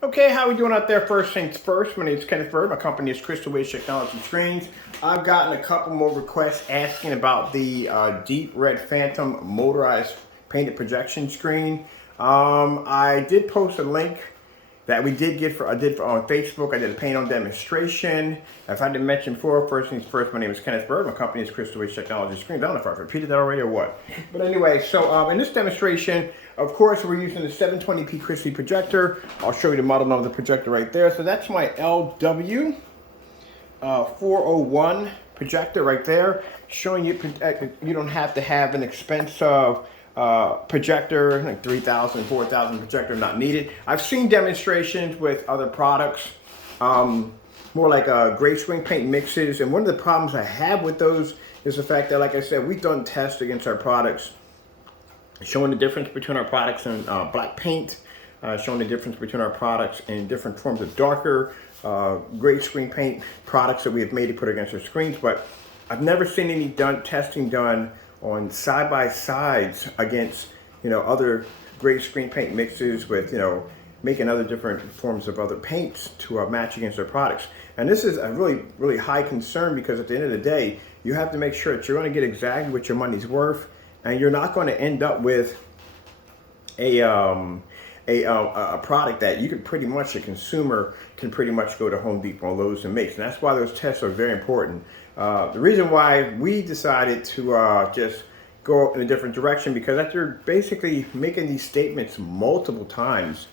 Okay, how are we doing out there? First things first, my name is Kenneth Bird. My company is Crystal Wave Technology Screens. I've gotten a couple more requests asking about the deep red Phantom motorized painted projection screen. I did post a link that we did get on Facebook. I did a paint on demonstration. If I didn't mention before, first things first, my name is Kenneth Bird. My company is Crystal Wave Technology Screens. I don't know if I've repeated that already or what. But anyway, so in this demonstration, of course, we're using the 720p Crystal projector. I'll show you the model number of the projector right there. So that's my LW 401 projector right there, showing you you don't have to have an expensive projector, like 3,000, 4,000 projector, not needed. I've seen demonstrations with other products, more like gray screen paint mixes, and one of the problems I have with those is the fact that, like I said, we've done tests against our products, showing the difference between our products and black paint, showing the difference between our products and different forms of darker gray screen paint products that we have made to put against our screens, but I've never seen any testing done on side-by-sides against, other gray screen paint mixes with, making other different forms of other paints to match against their products. And this is a really, really high concern, because at the end of the day, you have to make sure that you're going to get exactly what your money's worth, and you're not going to end up with a product that you can pretty much, a consumer can pretty much go to Home Depot, Lowe's, and make. And that's why those tests are very important. The reason why we decided to just go in a different direction, because after basically making these statements multiple times,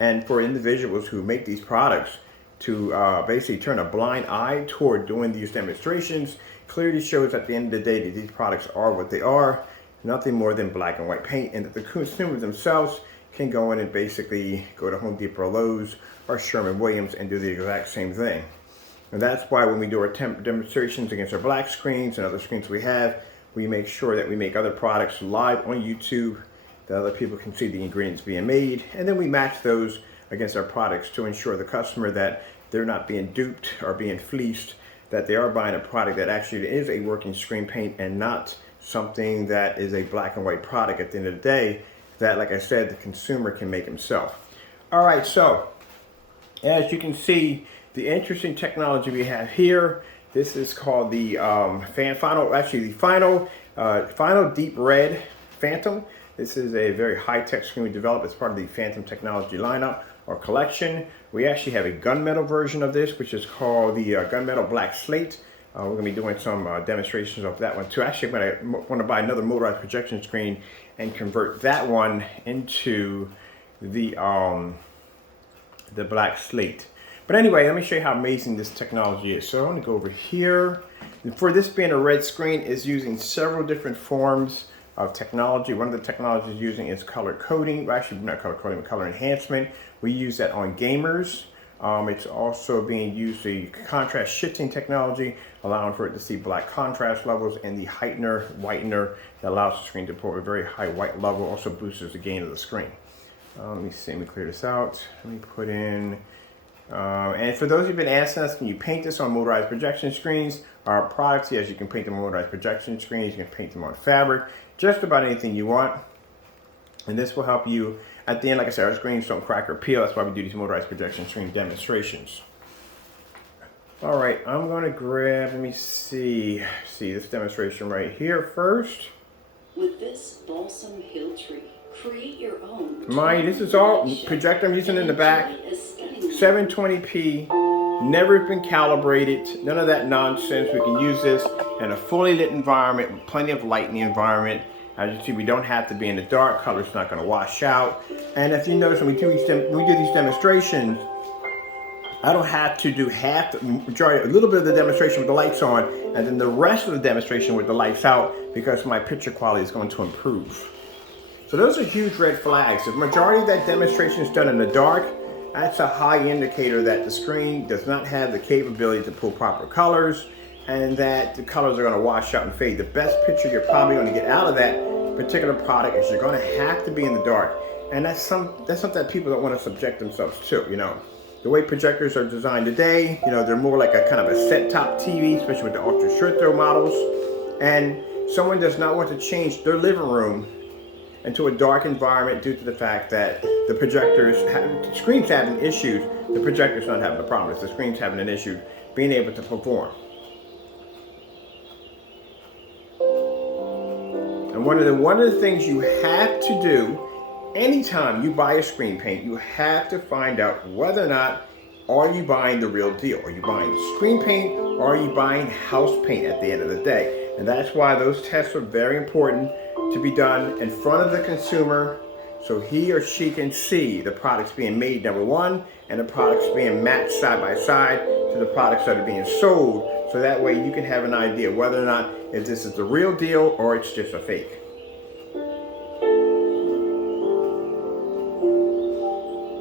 and for individuals who make these products to basically turn a blind eye toward doing these demonstrations, clearly shows at the end of the day that these products are what they are, nothing more than black and white paint, and that the consumers themselves can go in and basically go to Home Depot, Lowe's, or Sherwin-Williams and do the exact same thing. And that's why when we do our demonstrations against our black screens and other screens we have, we make sure that we make other products live on YouTube, that other people can see the ingredients being made, and then we match those against our products to ensure the customer that they're not being duped or being fleeced, that they are buying a product that actually is a working screen paint and not something that is a black and white product at the end of the day that, like I said, the consumer can make himself. All right, so as you can see, the interesting technology we have here, this is called the final deep red Phantom. This is a very high-tech screen we developed as part of the Phantom technology lineup or collection. We actually have a gunmetal version of this, which is called the gunmetal black slate. We're going to be doing some demonstrations of that one too. Actually, I want to buy another motorized projection screen and convert that one into the black slate. But anyway, let me show you how amazing this technology is. So I want to go over here. And for this being a red screen, is using several different forms of technology. One of the technologies using is color coding. Well, actually, not color coding, but color enhancement. We use that on gamers. It's also being used, the contrast shifting technology, allowing for it to see black contrast levels, and the heightener, whitener, that allows the screen to pull a very high white level, also boosts the gain of the screen. Let me see, let me clear this out. Let me put in, and for those who've been asking us, can you paint this on motorized projection screens? Our products, yes, you can paint them on motorized projection screens, you can paint them on fabric, just about anything you want. And this will help you at the end. Like I said, our screens don't crack or peel. That's why we do these motorized projection screen demonstrations. All right, I'm going to grab, let me see this demonstration right here first. With this balsam hill tree, create your own. This is all projector I'm using in the back. 720p, never been calibrated, none of that nonsense. We can use this in a fully lit environment with plenty of light in the environment. As you see, we don't have to be in the dark. Color's not going to wash out. And if you notice, when we do these demonstrations, I don't have to do half the majority, a little bit of the demonstration with the lights on, and then the rest of the demonstration with the lights out, because my picture quality is going to improve. So those are huge red flags. If the majority of that demonstration is done in the dark, that's a high indicator that the screen does not have the capability to pull proper colors, and that the colors are going to wash out and fade. The best picture you're probably going to get out of that particular product is you're going to have to be in the dark, and that's something that people don't want to subject themselves to. The way projectors are designed today, they're more like a kind of a set-top TV, especially with the ultra short throw models, and someone does not want to change their living room into a dark environment due to the fact that the screen's having issues. The projector's not having a problem. It's the screen's having an issue being able to perform. And one of the things you have to do anytime you buy a screen paint, you have to find out whether or not are you buying the real deal. Are you buying screen paint or are you buying house paint at the end of the day? And that's why those tests are very important to be done in front of the consumer so he or she can see the products being made, number one, and the products being matched side by side to the products that are being sold. So that way you can have an idea whether or not if this is the real deal or it's just a fake.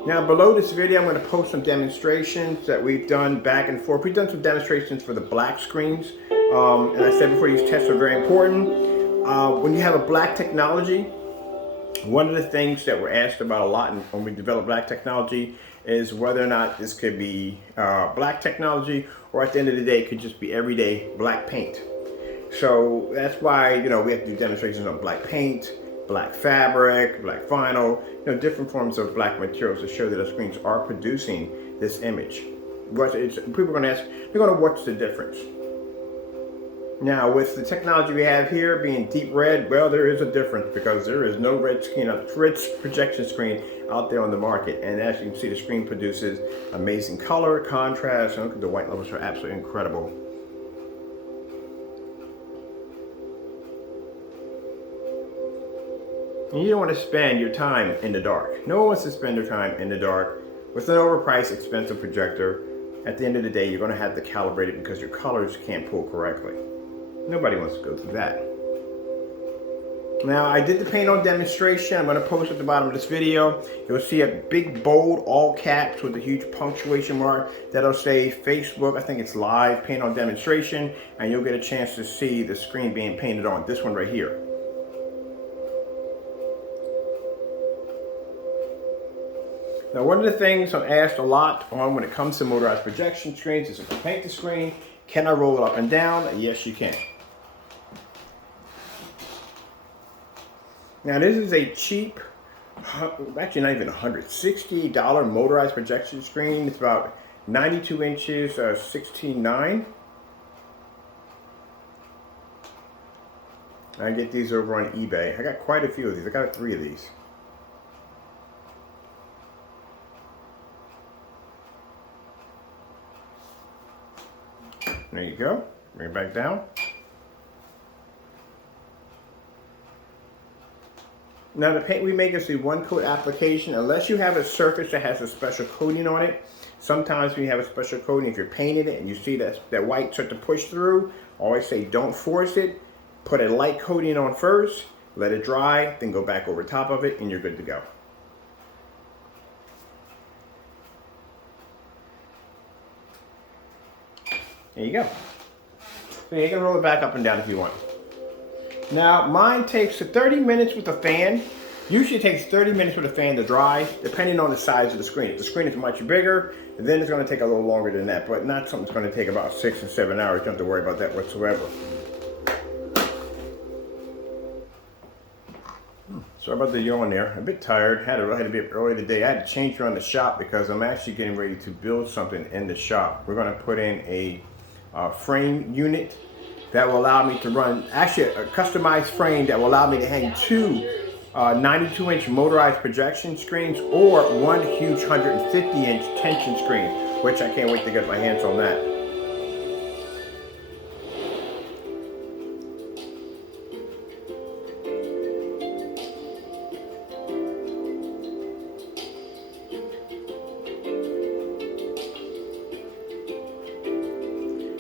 Now below this video, I'm going to post some demonstrations that we've done back and forth. We've done some demonstrations for the black screens. And I said before, these tests are very important. When you have a black technology, one of the things that we're asked about a lot when we develop black technology is whether or not this could be black technology or at the end of the day, it could just be everyday black paint. So that's why, we have to do demonstrations on black paint, black fabric, black vinyl, different forms of black materials to show that the screens are producing this image. People are going to ask, they're going to watch the difference. Now, with the technology we have here being deep red, well, there is a difference because there is no red projection screen out there on the market. And as you can see, the screen produces amazing color, contrast, and look at the white levels are absolutely incredible. And you don't want to spend your time in the dark. No one wants to spend their time in the dark with an overpriced, expensive projector. At the end of the day, you're going to have to calibrate it because your colors can't pull correctly. Nobody wants to go through that. Now, I did the paint on demonstration. I'm going to post at the bottom of this video. You'll see a big, bold, all caps with a huge punctuation mark that'll say Facebook. I think it's live paint on demonstration. And you'll get a chance to see the screen being painted on. This one right here. Now, one of the things I'm asked a lot on when it comes to motorized projection screens is if I paint the screen, can I roll it up and down? Yes, you can. Now, this is a cheap, actually not even $160 motorized projection screen. It's about 92 inches, 16:9. I get these over on eBay. I got quite a few of these. I got 3 of these. There you go. Bring it back down. Now the paint we make is the one coat application. Unless you have a surface that has a special coating on it, sometimes when you have a special coating, if you're painting it and you see that white start to push through, I always say don't force it. Put a light coating on first, let it dry, then go back over top of it and you're good to go. There you go. So you can roll it back up and down if you want. Now, mine takes 30 minutes with a fan. Usually it takes 30 minutes with a fan to dry, depending on the size of the screen. If the screen is much bigger, then it's going to take a little longer than that, but not something that's going to take about 6 or 7 hours. You don't have to worry about that whatsoever. Sorry about the yawn there. I'm a bit tired. Had a bit early today. I had to change around the shop because I'm actually getting ready to build something in the shop. We're going to put in a frame unit that will allow me to run, actually a customized frame that will allow me to hang 2 92-inch motorized projection screens or one huge 150-inch tension screen, which I can't wait to get my hands on that.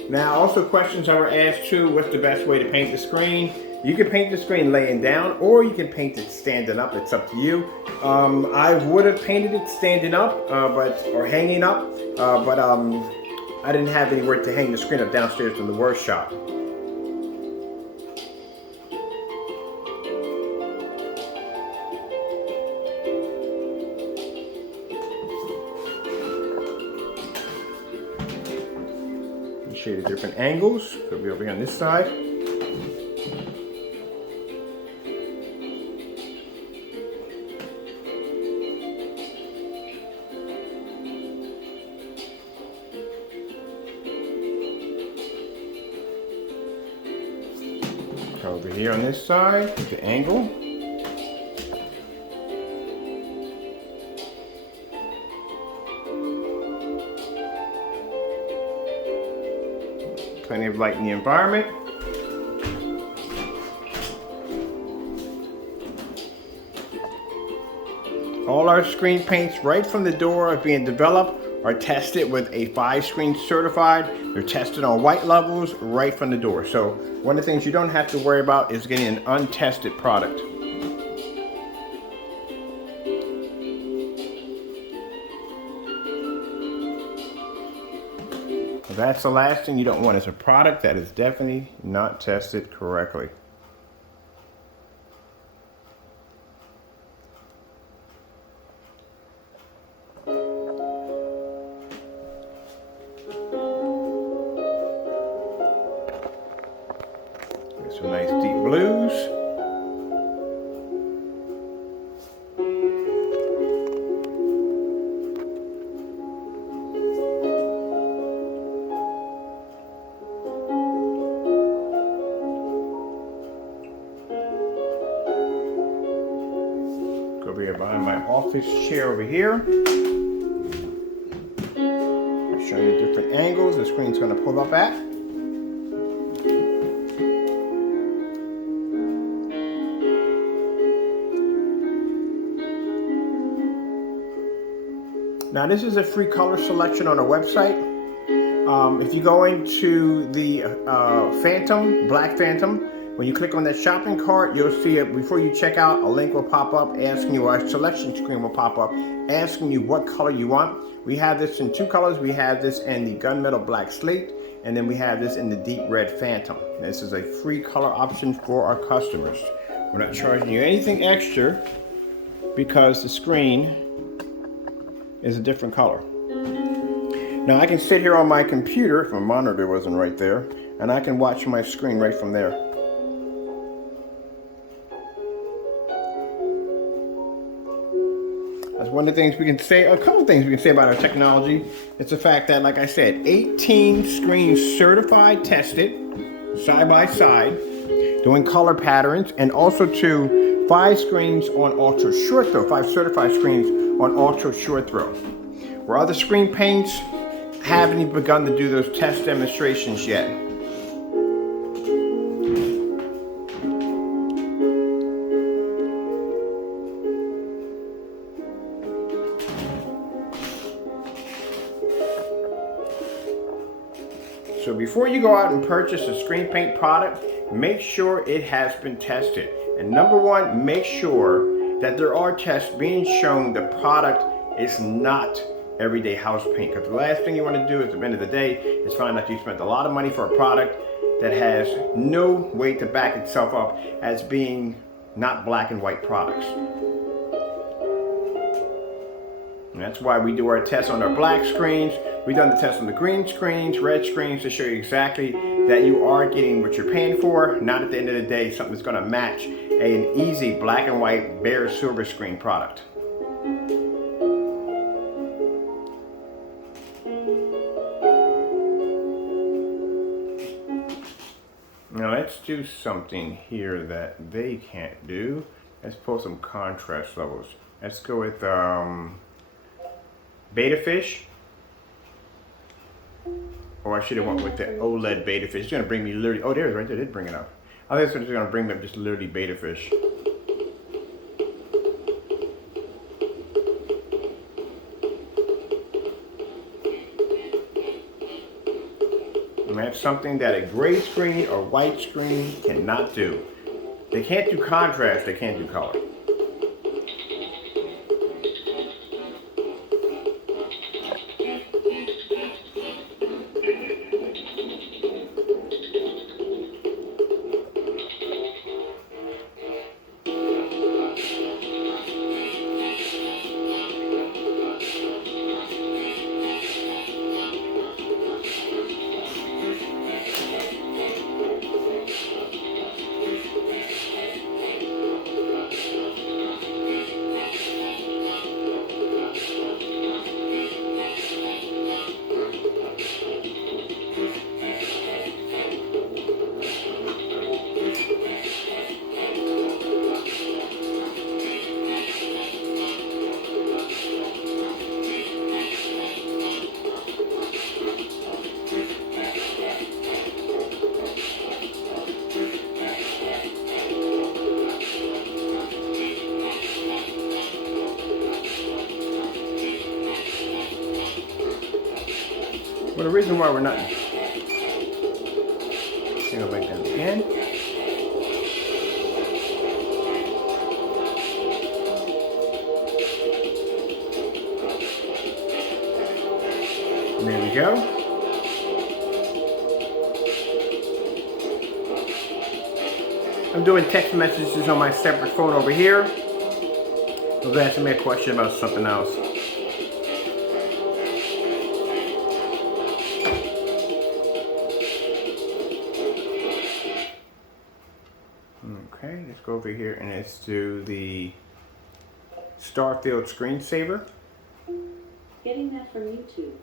Now, also questions I were asked too, what's the best way to paint the screen? You can paint the screen laying down or you can paint it standing up. It's up to you. I would have painted it standing up or hanging up, but I didn't have anywhere to hang the screen up downstairs in the workshop. Show you the different angles. So it'll be over here on this side. Over here on this side, at the angle. Plenty of light in the environment. All our screen paints right from the door are being developed are tested with a 5-screen certified. They're tested on white levels right from the door. So one of the things you don't have to worry about is getting an untested product. That's the last thing you don't want is a product that is definitely not tested correctly. There's some nice deep blues. Go over here behind my office chair over here. I'll show you different angles the screen's going to pull up at. Now this is a free color selection on our website. If you go into the Phantom, Black Phantom, when you click on that shopping cart, you'll see it before you check out. A link will pop up asking you, our selection screen will pop up asking you what color you want. We have this in 2 colors. We have this in the gunmetal black slate, and then we have this in the deep red Phantom. This is a free color option for our customers. We're not charging you anything extra because the screen is a different color. Now I can sit here on my computer, if my monitor wasn't right there, and I can watch my screen right from there. That's one of the things we can say, a couple things we can say about our technology. It's the fact that, like I said, 18 screens certified, tested, side by side, doing color patterns, and also 5 screens on ultra short throw, 5 certified screens on ultra short throw. Where other screen paints haven't even begun to do those test demonstrations yet. So before you go out and purchase a screen paint product, make sure it has been tested. And number one, make sure that there are tests being shown the product is not everyday house paint. Because the last thing you want to do at the end of the day is find out you spent a lot of money for a product that has no way to back itself up as being not black and white products. And that's why we do our tests on our black screens. We've done the test on the green screens, red screens, to show you exactly that you are getting what you're paying for. Not at the end of the day something that's going to match an easy black and white bare silver screen product. Now let's do something here that they can't do. Let's pull some contrast levels. Let's go with Beta Fish. Or I should have went with the OLED Beta Fish. It's going to bring me literally, oh, there's right there, it did bring it up. I think it's going to bring me up just literally Beta Fish. And that's something that a gray screen or white screen cannot do. They can't do contrast, they can't do color. Well, the reason why we're not, go back down again. There we go. I'm doing text messages on my separate phone over here. They'll answer me a question about something else. Okay, let's go over here and let's do the Starfield screensaver. Getting that from YouTube.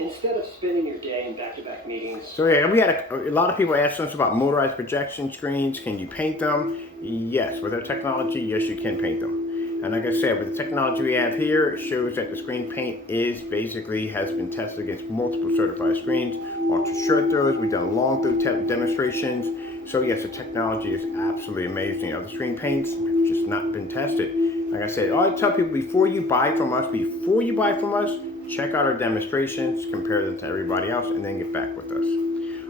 Instead of spending your day in back-to-back meetings. So yeah, we had a lot of people asked us about motorized projection screens. Can you paint them? Yes, with our technology, yes, you can paint them. And like I said, with the technology we have here, it shows that the screen paint is basically has been tested against multiple certified screens, ultra short throws. We've done long throw demonstrations. So yes, the technology is absolutely amazing. Other screen paints have just not been tested. Like I said, I tell people before you buy from us, check out our demonstrations, compare them to everybody else, and then get back with us.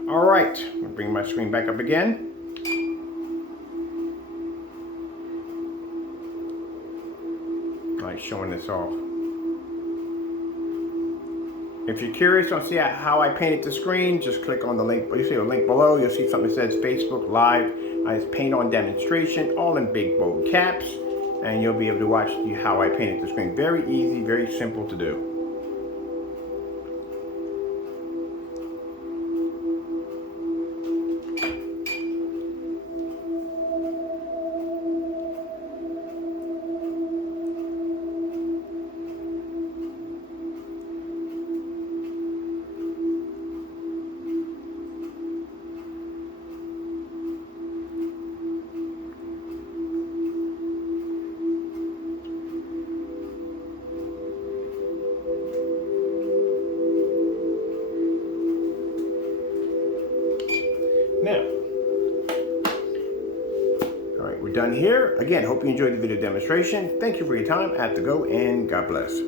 All right, I'm gonna bring my screen back up again. Like showing this off. If you're curious to see how I painted the screen, just click on the link. You see a link below. You'll see something that says Facebook Live. It's paint on demonstration, all in big bold caps, and you'll be able to watch how I painted the screen. Very easy, very simple to do. Now, all right, we're done here. Again, hope you enjoyed the video demonstration. Thank you for your time. I have to go, and God bless.